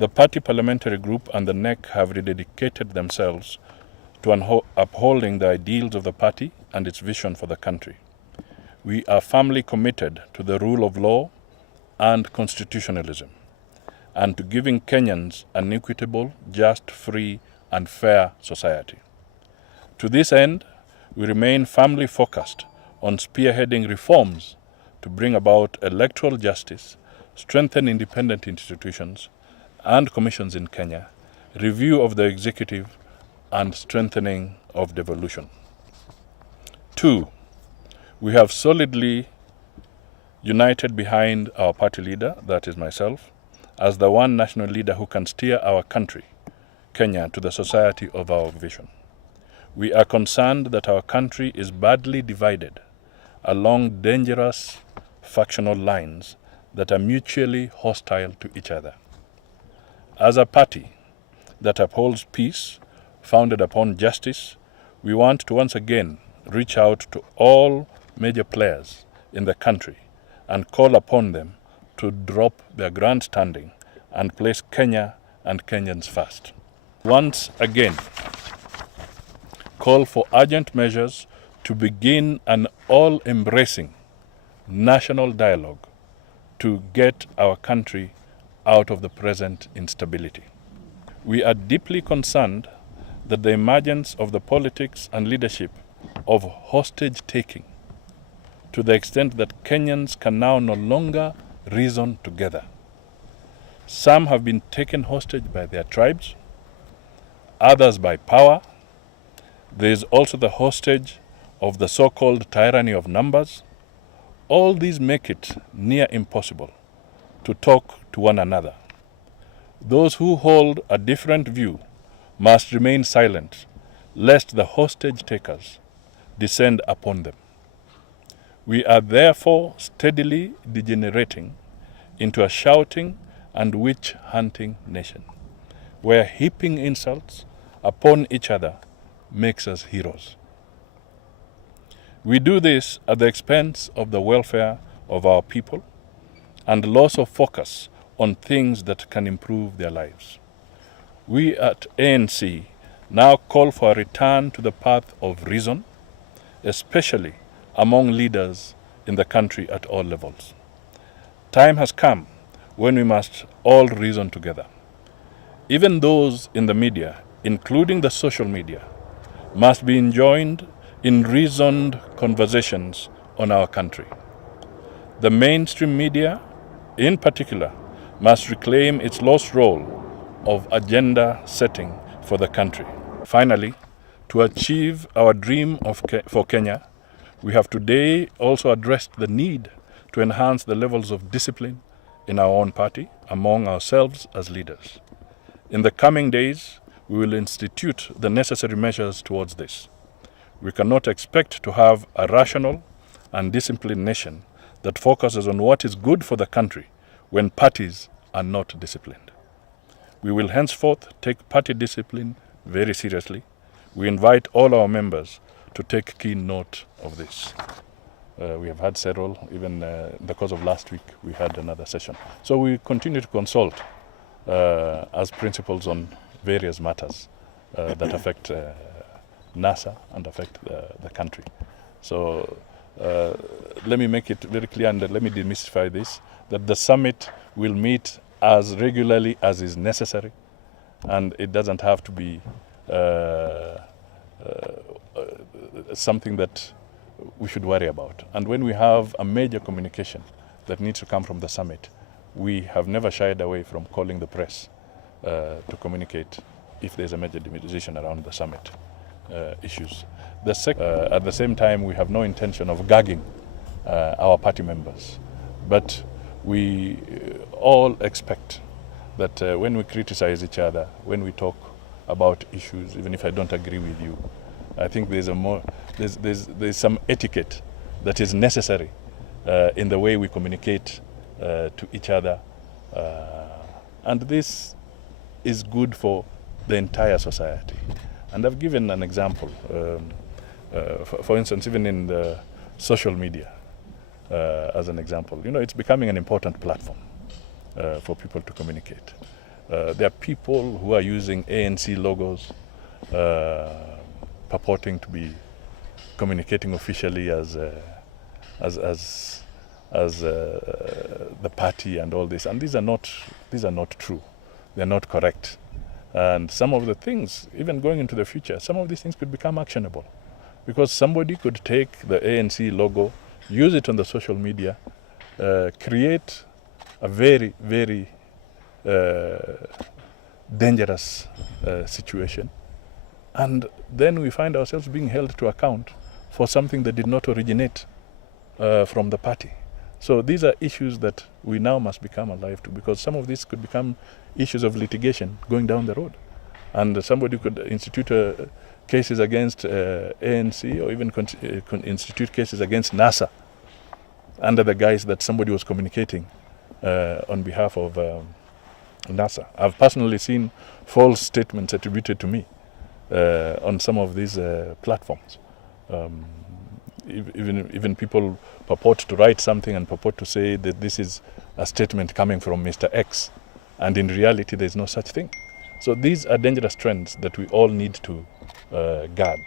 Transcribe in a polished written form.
The party parliamentary group and the NEC have rededicated themselves to upholding the ideals of the party and its vision for the country. We are firmly committed to the rule of law and constitutionalism, and to giving Kenyans an equitable, just, free, and fair society. To this end, we remain firmly focused on spearheading reforms to bring about electoral justice, strengthen independent institutions and commissions in Kenya, review of the executive, and strengthening of devolution. 2, we have solidly united behind our party leader, that is myself, as the one national leader who can steer our country, Kenya, to the society of our vision. We are concerned that our country is badly divided along dangerous factional lines that are mutually hostile to each other. As a party that upholds peace, founded upon justice, we want to once again reach out to all major players in the country and call upon them to drop their grandstanding and place Kenya and Kenyans first. Once again, call for urgent measures to begin an all-embracing national dialogue to get our country out of the present instability. We are deeply concerned that the emergence of the politics and leadership of hostage-taking, to the extent that Kenyans can now no longer reason together. Some have been taken hostage by their tribes, others by power. There is also the hostage of the so-called tyranny of numbers. All these make it near impossible to talk to one another. Those who hold a different view must remain silent, lest the hostage takers descend upon them. We are therefore steadily degenerating into a shouting and witch-hunting nation, where heaping insults upon each other makes us heroes. We do this at the expense of the welfare of our people and loss of focus on things that can improve their lives. We at ANC now call for a return to the path of reason, especially among leaders in the country at all levels. Time has come when we must all reason together. Even those in the media, including the social media, must be enjoined in reasoned conversations on our country. The mainstream media, in particular, must reclaim its lost role of agenda setting for the country. Finally, to achieve our dream for Kenya, we have today also addressed the need to enhance the levels of discipline in our own party among ourselves as leaders. In the coming days, we will institute the necessary measures towards this. We cannot expect to have a rational and disciplined nation that focuses on what is good for the country when parties are not disciplined. We will henceforth take party discipline very seriously. We invite all our members to take keen note of this. We have had several, even in the course of last week, we had another session. So we continue to consult as principals on various matters that affect NASA and affect the country. So let me make it very clear and let me demystify this, that the summit will meet as regularly as is necessary, and it doesn't have to be something that we should worry about. And when we have a major communication that needs to come from the summit, we have never shied away from calling the press to communicate if there's a major decision around the summit issues. At the same time, we have no intention of gagging our party members, but we all expect that when we criticize each other, when we talk about issues, even if I don't agree with you, I think there's some etiquette that is necessary in the way we communicate to each other, and this is good for the entire society. And I've given an example, for instance, even in the social media, as an example. You know, it's becoming an important platform for people to communicate. There are people who are using ANC logos, purporting to be communicating officially as the party and all this, and these are not true. They're not correct. And some of the things, even going into the future, some of these things could become actionable, because somebody could take the ANC logo, use it on the social media, create a very, very dangerous situation, and then we find ourselves being held to account for something that did not originate from the party. So these are issues that we now must become alive to, because some of these could become issues of litigation going down the road. And somebody could institute cases against ANC, or even institute cases against NASA under the guise that somebody was communicating on behalf of NASA. I've personally seen false statements attributed to me on some of these platforms. Even people purport to write something and purport to say that this is a statement coming from Mr. X, and in reality there's no such thing. So these are dangerous trends that we all need to guard.